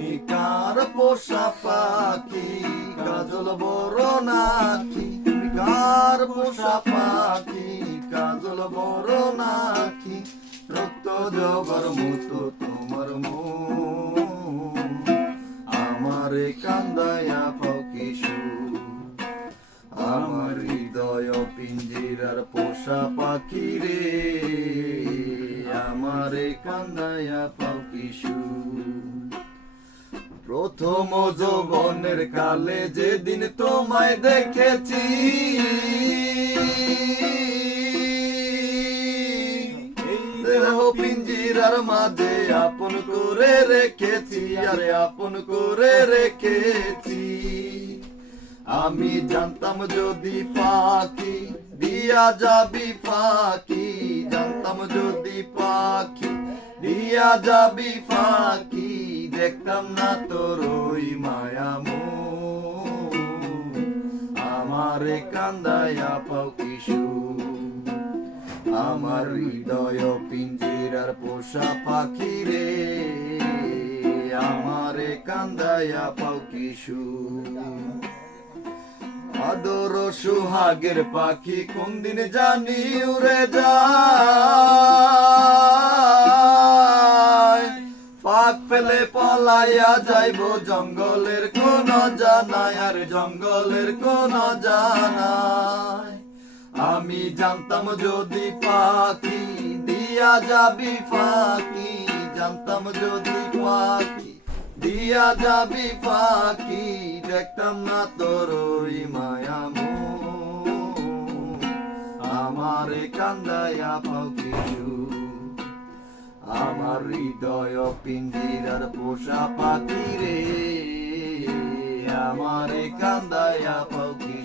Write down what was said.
তুমি কার পোষা পাখি কাজল বড় নাকি তুমি কার পোষা পাখি কাজল বড় নাকি রক্ত জগর মতো তোমার মন আমারে কান্দায়া পাখি আমার হৃদয় পিঞ্জিরার পোষা পাখি রে আমারে কান্দায়া পাখি প্রথম যৌবনের কালে যেদিন তোমায় দেখেছি দেহ পিঞ্জিরার মাঝে আপন করে রেখেছি আরে আপন করে রেখেছি আমি জানতাম যদি পাখি দিয়া যাবি ফাঁকি জানতাম যদি পাখি দিয়া যাবি ফাঁকি দেখতাম না তোর ওই মায়া আমারে কান্দায়া পাখি আমার হৃদয় পিঞ্জিরার পোষা পাখি রে আমারে কান্দায়া পাখি আদর সুহাগের পাখি কোন দিন জানি উড়ে যায় পাক ফেলে পলাইয়া যাইব জঙ্গলের কোন জানায় আর জঙ্গলের কোন জানায় আমি জানতাম যদি পাখি দিয়া যাবি ফাঁকি জানতাম যদি পাখি দিয়া যাবি ফাঁকি দেখতাম না তোর ওই মায়া আমারে কান্দায়া পাখি আমার হৃদয় পিঞ্জিরার পোষা পাখি রে আমারে কান্দায়া পাখি